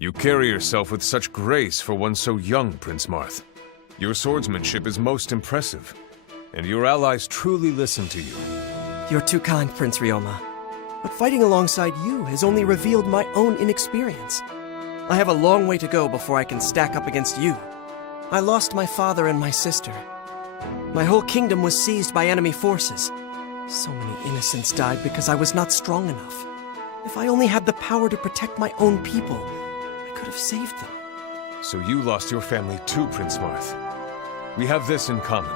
You carry yourself with such grace for one so young, Prince Marth. Your swordsmanship is most impressive, and your allies truly listen to you. You're too kind, Prince Ryoma. But fighting alongside you has only revealed my own inexperience. I have a long way to go before I can stack up against you. I lost my father and my sister. My whole kingdom was seized by enemy forces. So many innocents died because I was not strong enough. If I only had the power to protect my own people, I could have saved them. So you lost your family too, Prince Marth. We have this in common.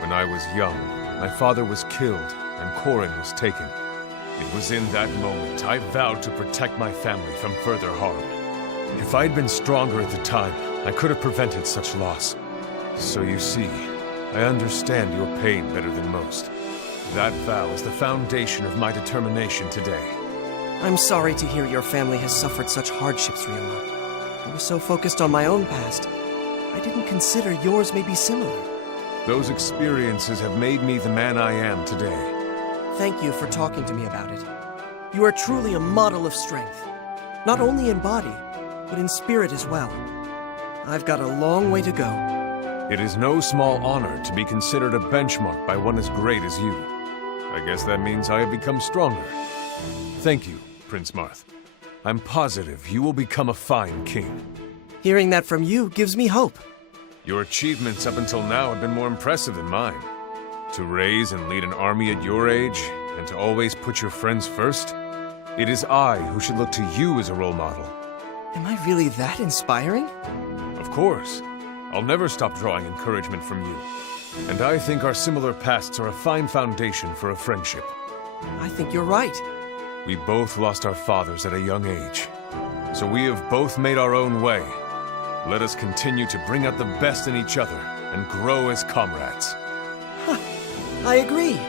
When I was young, my father was killed and Corrin was taken. It was in that moment I vowed to protect my family from further harm. If I'd been stronger at the time, I could have prevented such loss. So you see, I understand your pain better than most. That vow is the foundation of my determination today. I'm sorry to hear your family has suffered such hardships, Ryoma. I was so focused on my own past, I didn't consider yours may be similar. Those experiences have made me the man I am today. Thank you for talking to me about it. You are truly a model of strength, not only in body, but in spirit as well. I've got a long way to go. It is no small honor to be considered a benchmark by one as great as you. I guess that means I have become stronger. Thank you, Prince Marth. I'm positive you will become a fine king. Hearing that from you gives me hope. Your achievements up until now have been more impressive than mine. To raise and lead an army at your age, and to always put your friends first, it is I who should look to you as a role model. Am I really that inspiring? Of course. I'll never stop drawing encouragement from you. And I think our similar pasts are a fine foundation for a friendship. I think you're right. We both lost our fathers at a young age. So we have both made our own way. Let us continue to bring out the best in each other and grow as comrades. I agree.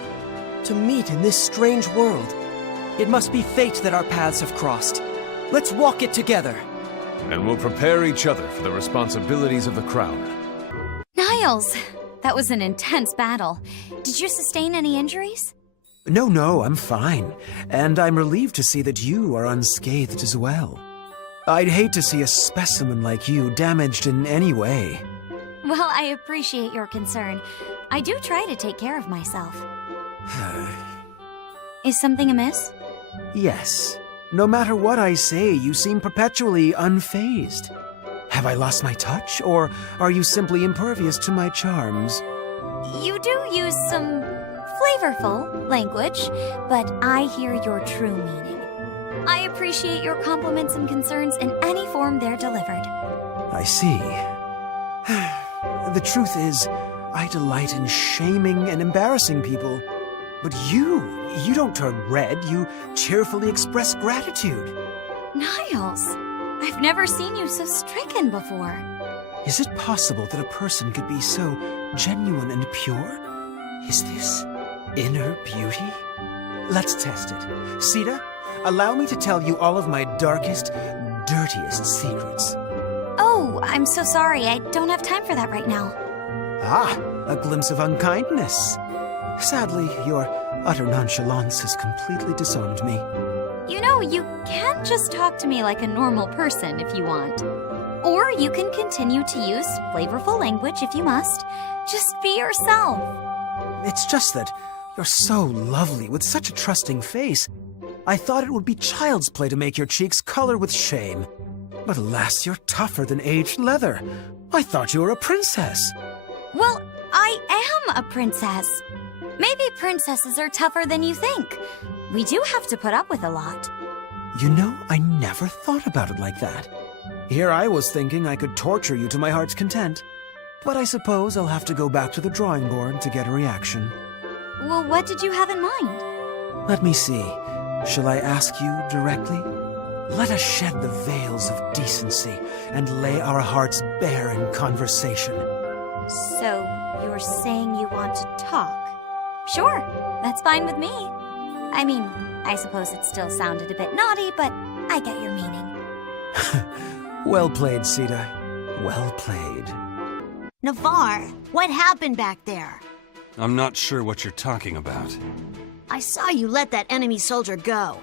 To meet in this strange world. It must be fate that our paths have crossed. Let's walk it together. And we'll prepare each other for the responsibilities of the crown. Niles! That was an intense battle. Did you sustain any injuries? No, I'm fine. And I'm relieved to see that you are unscathed as well. I'd hate to see a specimen like you damaged in any way. Well, I appreciate your concern. I do try to take care of myself. Is something amiss? Yes. No matter what I say, you seem perpetually unfazed. Have I lost my touch, or are you simply impervious to my charms? You do use some flavorful language, but I hear your true meaning. I appreciate your compliments and concerns in any form they're delivered. I see. The truth is, I delight in shaming and embarrassing people. But you don't turn red, you cheerfully express gratitude. Niles, I've never seen you so stricken before. Is it possible that a person could be so genuine and pure? Is this inner beauty? Let's test it. Sita, allow me to tell you all of my darkest, dirtiest secrets. Oh, I'm so sorry. I don't have time for that right now. Ah, a glimpse of unkindness. Sadly, your utter nonchalance has completely disowned me. You know, you can just talk to me like a normal person if you want. Or you can continue to use flavorful language if you must. Just be yourself. It's just that you're so lovely with such a trusting face. I thought it would be child's play to make your cheeks color with shame. But alas, you're tougher than aged leather. I thought you were a princess. Well, I am a princess. Maybe princesses are tougher than you think. We do have to put up with a lot. You know, I never thought about it like that. Here I was thinking I could torture you to my heart's content. But I suppose I'll have to go back to the drawing board to get a reaction. Well, what did you have in mind? Let me see. Shall I ask you directly? Let us shed the veils of decency and lay our hearts bare in conversation. So, you're saying you want to talk? Sure, that's fine with me. I mean, I suppose it still sounded a bit naughty, but I get your meaning. Well played, Sita. Well played. Navarre, what happened back there? I'm not sure what you're talking about. I saw you let that enemy soldier go.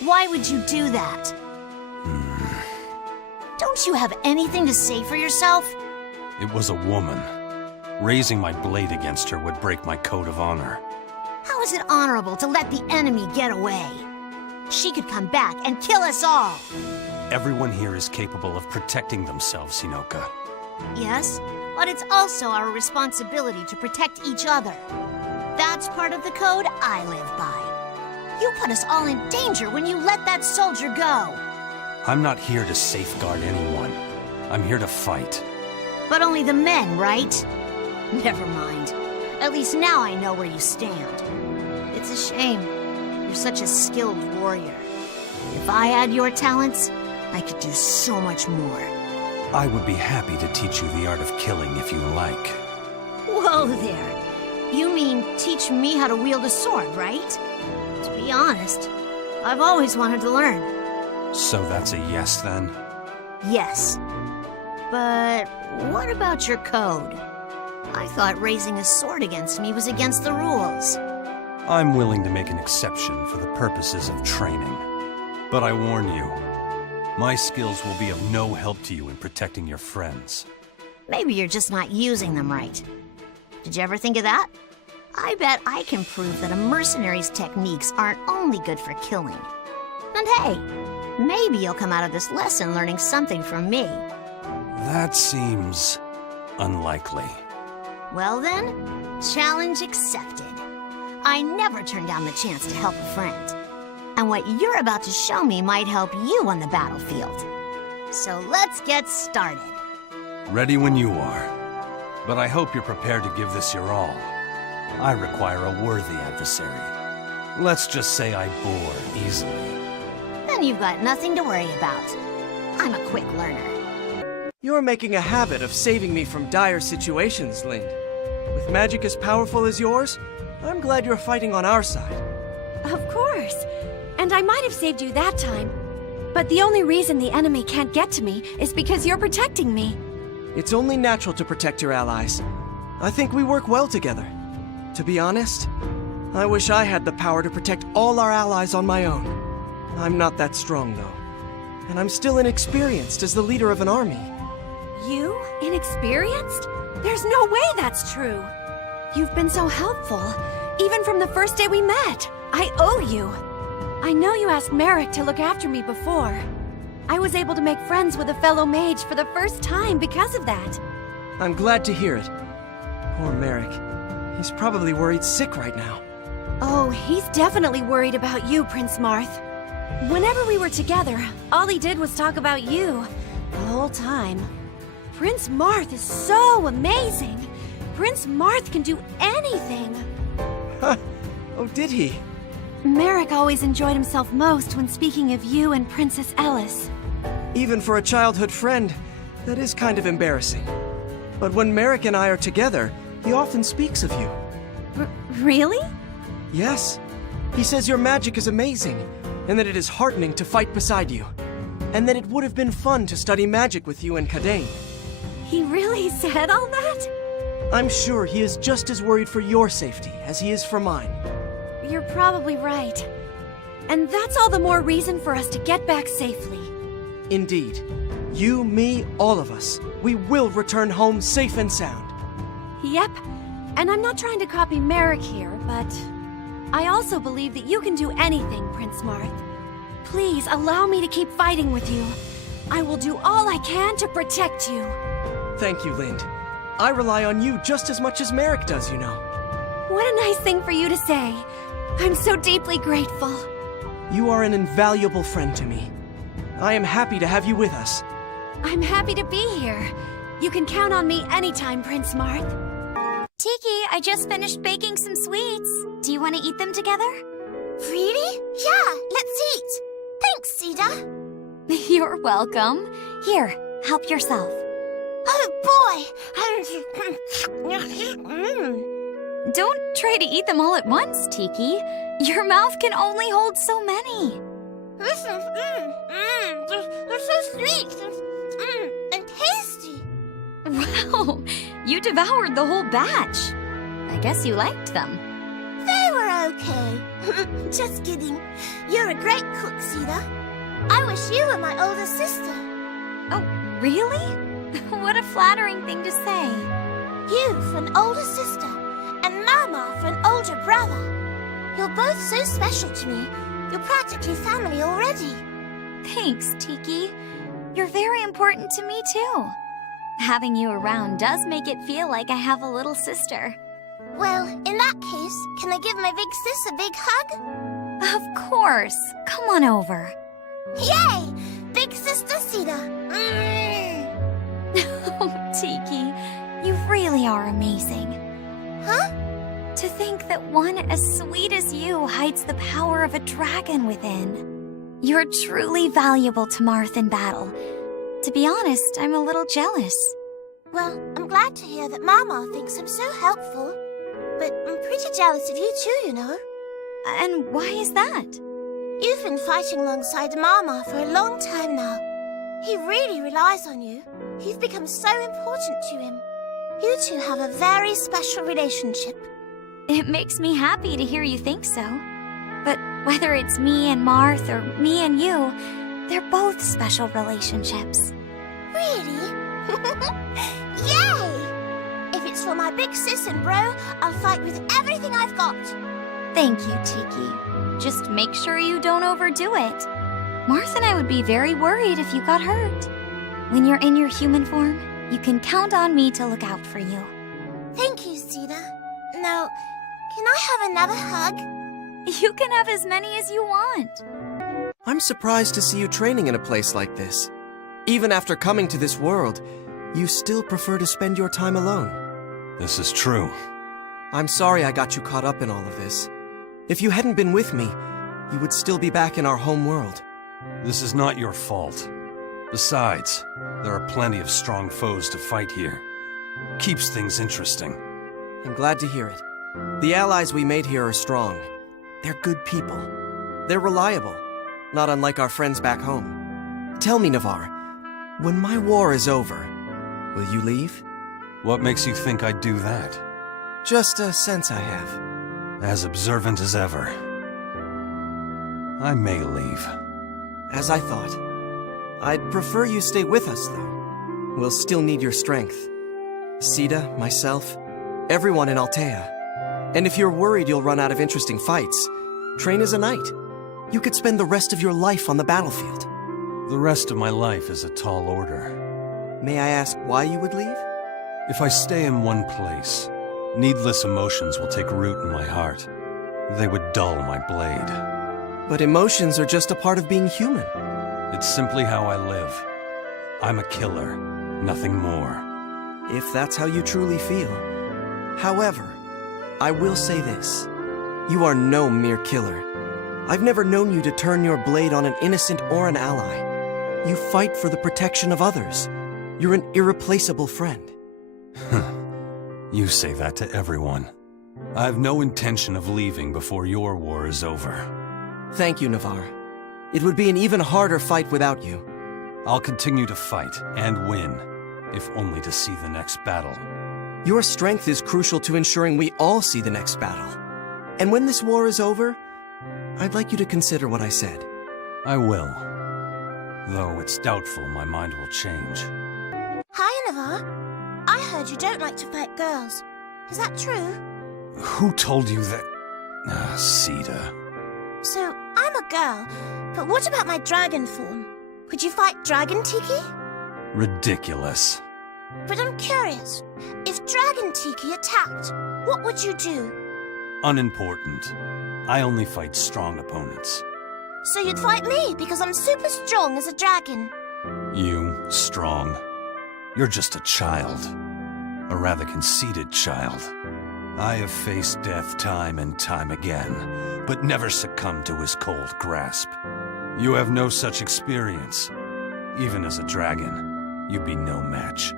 Why would you do that? Don't you have anything to say for yourself? It was a woman. Raising my blade against her would break my code of honor. How is it honorable to let the enemy get away? She could come back and kill us all. Everyone here is capable of protecting themselves, Hinoka. Yes, but it's also our responsibility to protect each other. That's part of the code I live by. You put us all in danger when you let that soldier go. I'm not here to safeguard anyone. I'm here to fight. But only the men, right? Never mind. At least now I know where you stand. It's a shame. You're such a skilled warrior. If I had your talents, I could do so much more. I would be happy to teach you the art of killing if you like. Whoa there. You mean teach me how to wield a sword, right? To be honest, I've always wanted to learn. So that's a yes, then? Yes. But what about your code? I thought raising a sword against me was against the rules. I'm willing to make an exception for the purposes of training. But I warn you, my skills will be of no help to you in protecting your friends. Maybe you're just not using them right. Did you ever think of that? I bet I can prove that a mercenary's techniques aren't only good for killing. And hey, maybe you'll come out of this lesson learning something from me. That seems unlikely. Well then, challenge accepted. I never turn down the chance to help a friend. And what you're about to show me might help you on the battlefield. So let's get started. Ready when you are. But I hope you're prepared to give this your all. I require a worthy adversary. Let's just say I bore easily. Then you've got nothing to worry about. I'm a quick learner. You're making a habit of saving me from dire situations, Lind. With magic as powerful as yours, I'm glad you're fighting on our side. Of course. And I might have saved you that time. But the only reason the enemy can't get to me is because you're protecting me. It's only natural to protect your allies. I think we work well together. To be honest, I wish I had the power to protect all our allies on my own. I'm not that strong, though. And I'm still inexperienced as the leader of an army. You? Inexperienced? There's no way that's true. You've been so helpful, even from the first day we met. I owe you. I know you asked Merrick to look after me before. I was able to make friends with a fellow mage for the first time because of that. I'm glad to hear it. Poor Merrick. He's probably worried sick right now. Oh, he's definitely worried about you, Prince Marth. Whenever we were together, all he did was talk about you. The whole time. Prince Marth is so amazing. Prince Marth can do anything. Oh, did he? Merrick always enjoyed himself most when speaking of you and Princess Ellis. Even for a childhood friend, that is kind of embarrassing. But when Merrick and I are together, he often speaks of you. Really? Yes. He says your magic is amazing, and that it is heartening to fight beside you. And that it would have been fun to study magic with you in Kadain. He really said all that? I'm sure he is just as worried for your safety as he is for mine. You're probably right. And that's all the more reason for us to get back safely. Indeed. You, me, all of us. We will return home safe and sound. Yep. And I'm not trying to copy Merrick here, but I also believe that you can do anything, Prince Marth. Please allow me to keep fighting with you. I will do all I can to protect you. Thank you, Lind. I rely on you just as much as Merrick does, you know. What a nice thing for you to say. I'm so deeply grateful. You are an invaluable friend to me. I am happy to have you with us. I'm happy to be here. You can count on me anytime, Prince Marth. Tiki, I just finished baking some sweets. Do you want to eat them together? Really? Yeah, let's eat. Thanks, Sita. You're welcome. Here, help yourself. Oh, boy. Don't try to eat them all at once, Tiki. Your mouth can only hold so many. They're so sweet and tasty. Wow, you devoured the whole batch. I guess you liked them. They were okay. Just kidding. You're a great cook, Sita. I wish you were my older sister. Oh, Really? What a flattering thing to say. You for an older sister, and Mama for an older brother. You're both so special to me. You're practically family already. Thanks, Tiki. You're very important to me, too. Having you around does make it feel like I have a little sister. Well, in that case, can I give my big sis a big hug? Of course. Come on over. Yay! Big sister Sita. Oh, Tiki, you really are amazing. Huh? To think that one as sweet as you hides the power of a dragon within. You're truly valuable to Marth in battle. To be honest, I'm a little jealous. Well, I'm glad to hear that Mama thinks I'm so helpful. But I'm pretty jealous of you too, you know. And why is that? You've been fighting alongside Mama for a long time now. He really relies on you. You've become so important to him. You two have a very special relationship. It makes me happy to hear you think so. But whether it's me and Marth or me and you, they're both special relationships. Really? Yay! If it's for my big sis and bro, I'll fight with everything I've got. Thank you, Tiki. Just make sure you don't overdo it. Marth and I would be very worried if you got hurt. When you're in your human form, you can count on me to look out for you. Thank you, Sita. Now, can I have another hug? You can have as many as you want. I'm surprised to see you training in a place like this. Even after coming to this world, you still prefer to spend your time alone. This is true. I'm sorry I got you caught up in all of this. If you hadn't been with me, you would still be back in our home world. This is not your fault. Besides, there are plenty of strong foes to fight here. Keeps things interesting. I'm glad to hear it. The allies we made here are strong. They're good people. They're reliable, not unlike our friends back home. Tell me, Navarre, when my war is over, will you leave? What makes you think I'd do that? Just a sense I have. As observant as ever. I may leave. As I thought. I'd prefer you stay with us, though. We'll still need your strength. Sita, myself, everyone in Altea. And if you're worried you'll run out of interesting fights, train as a knight. You could spend the rest of your life on the battlefield. The rest of my life is a tall order. May I ask why you would leave? If I stay in one place, needless emotions will take root in my heart. They would dull my blade. But emotions are just a part of being human. It's simply how I live. I'm a killer, nothing more. If that's how you truly feel. However, I will say this. You are no mere killer. I've never known you to turn your blade on an innocent or an ally. You fight for the protection of others. You're an irreplaceable friend. You say that to everyone. I have no intention of leaving before your war is over. Thank you, Navarre. It would be an even harder fight without you. I'll continue to fight and win, if only to see the next battle. Your strength is crucial to ensuring we all see the next battle. And when this war is over, I'd like you to consider what I said. I will. Though it's doubtful my mind will change. Hi, Navarre. I heard you don't like to fight girls. Is that true? Who told you that? Sita. So, I'm a girl, but what about my dragon form? Could you fight Dragon Tiki? Ridiculous. But I'm curious. If Dragon Tiki attacked, what would you do? Unimportant. I only fight strong opponents. So you'd fight me because I'm super strong as a dragon. You, strong. You're just a child. A rather conceited child. I have faced death time and time again, but never succumbed to his cold grasp. You have no such experience. Even as a dragon, you'd be no match.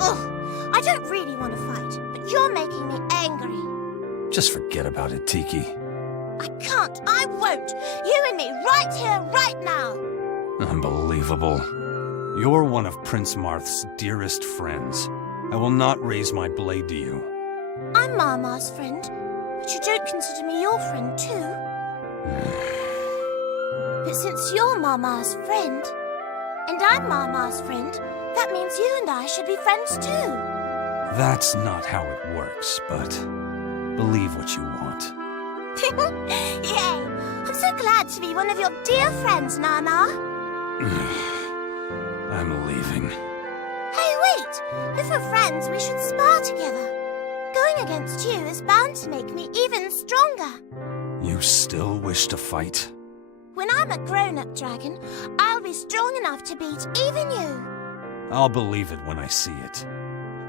Ugh, I don't really want to fight, but you're making me angry. Just forget about it, Tiki. I can't, I won't. You and me right here, right now. Unbelievable. You're one of Prince Marth's dearest friends. I will not raise my blade to you. I'm Mama's friend, but you don't consider me your friend too. But since you're Mama's friend, And I'm Mama's friend. That means you and I should be friends too. That's not how it works, but believe what you want. Yay! I'm so glad to be one of your dear friends, Nana. I'm leaving. Hey, wait! If we're friends, we should spar together. Going against you is bound to make me even stronger. You still wish to fight? When I'm a grown-up dragon, I'll be strong enough to beat even you. I'll believe it when I see it.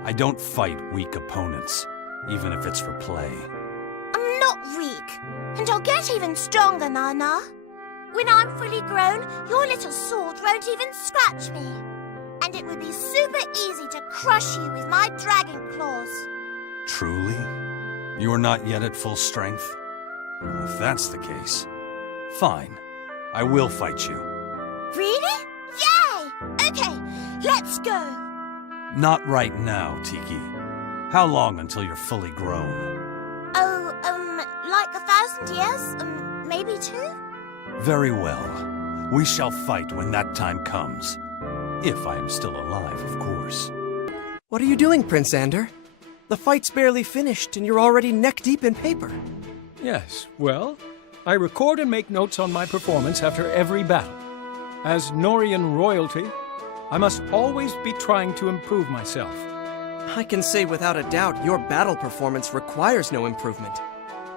I don't fight weak opponents, even if it's for play. I'm not weak, and I'll get even stronger, Nana. When I'm fully grown, your little sword won't even scratch me. And it would be super easy to crush you with my dragon claws. Truly? You're not yet at full strength? If that's the case, fine. I will fight you. Really? Yay! Okay, let's go. Not right now, Tiki. How long until you're fully grown? Oh, like 1,000 years? Maybe 2? Very well. We shall fight when that time comes. If I am still alive, of course. What are you doing, Prince Ander? The fight's barely finished and you're already neck-deep in paper. Yes, well, I record and make notes on my performance after every battle. As Norian royalty, I must always be trying to improve myself. I can say without a doubt your battle performance requires no improvement.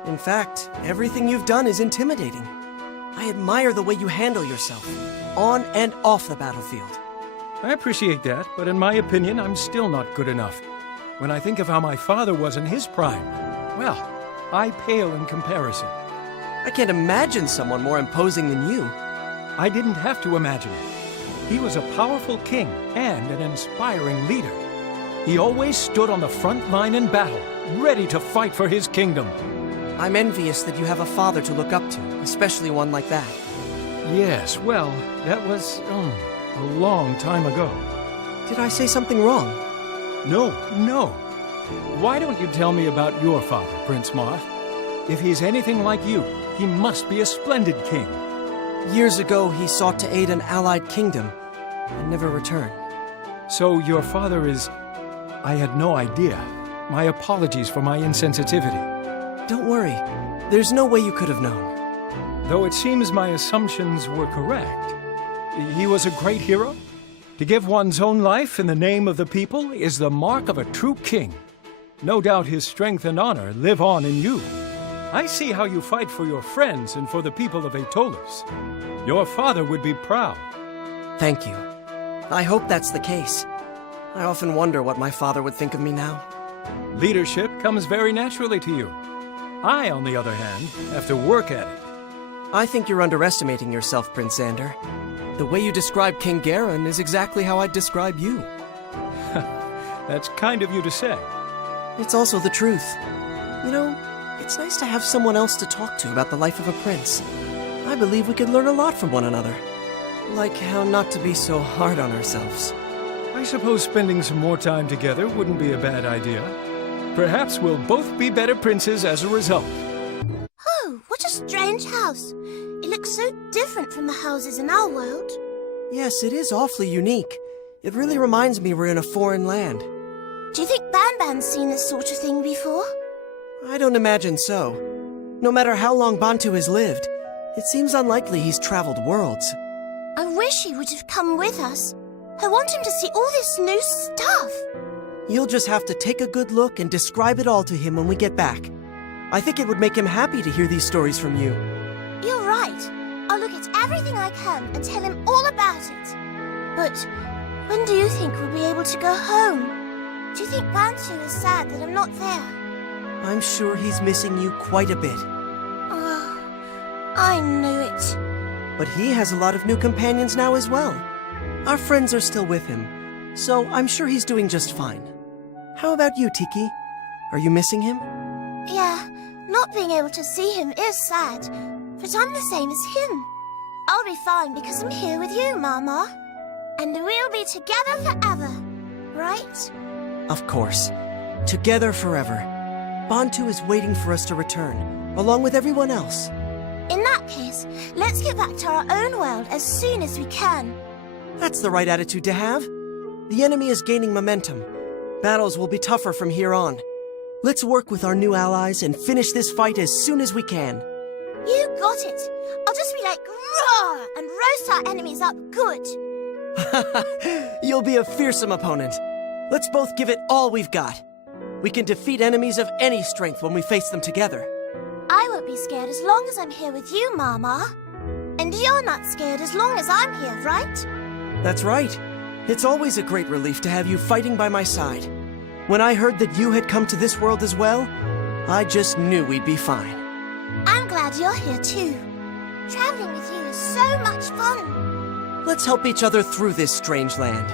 In fact, everything you've done is intimidating. I admire the way you handle yourself, on and off the battlefield. I appreciate that, but in my opinion, I'm still not good enough. When I think of how my father was in his prime, well, I pale in comparison. I can't imagine someone more imposing than you. I didn't have to imagine it. He was a powerful king and an inspiring leader. He always stood on the front line in battle, ready to fight for his kingdom. I'm envious that you have a father to look up to, especially one like that. Yes, well, that was a long time ago. Did I say something wrong? No. Why don't you tell me about your father, Prince Marth? If he's anything like you, he must be a splendid king. Years ago, he sought to aid an allied kingdom and never returned. So your father is... I had no idea. My apologies for my insensitivity. Don't worry. There's no way you could have known. Though it seems my assumptions were correct. He was a great hero? To give one's own life in the name of the people is the mark of a true king. No doubt his strength and honor live on in you. I see how you fight for your friends and for the people of Aetolis. Your father would be proud. Thank you. I hope that's the case. I often wonder what my father would think of me now. Leadership comes very naturally to you. I, on the other hand, have to work at it. I think you're underestimating yourself, Prince Ander. The way you describe King Garin is exactly how I'd describe you. That's kind of you to say. It's also the truth. You know, it's nice to have someone else to talk to about the life of a prince. I believe we could learn a lot from one another. Like how not to be so hard on ourselves. I suppose spending some more time together wouldn't be a bad idea. Perhaps we'll both be better princes as a result. Oh, what a strange house. It looks so different from the houses in our world. Yes, it is awfully unique. It really reminds me we're in a foreign land. Do you think Banban's seen this sort of thing before? I don't imagine so. No matter how long Bantu has lived, it seems unlikely he's traveled worlds. I wish he would have come with us. I want him to see all this new stuff. You'll just have to take a good look and describe it all to him when we get back. I think it would make him happy to hear these stories from you. You're right. I'll look at everything I can and tell him all about it. But when do you think we'll be able to go home? Do you think Bantu is sad that I'm not there? I'm sure he's missing you quite a bit. Oh, I knew it. But he has a lot of new companions now as well. Our friends are still with him, so I'm sure he's doing just fine. How about you, Tiki? Are you missing him? Yeah, not being able to see him is sad, but I'm the same as him. I'll be fine because I'm here with you, Mama. And we'll be together forever, right? Of course. Together forever. Bantu is waiting for us to return, along with everyone else. In that case, let's get back to our own world as soon as we can. That's the right attitude to have. The enemy is gaining momentum. Battles will be tougher from here on. Let's work with our new allies and finish this fight as soon as we can. You got it. I'll just be like, roar, and roast our enemies up good. You'll be a fearsome opponent. Let's both give it all we've got. We can defeat enemies of any strength when we face them together. I won't be scared as long as I'm here with you, Mama. And you're not scared as long as I'm here, right? That's right. It's always a great relief to have you fighting by my side. When I heard that you had come to this world as well, I just knew we'd be fine. I'm glad you're here too. Traveling with you is so much fun. Let's help each other through this strange land.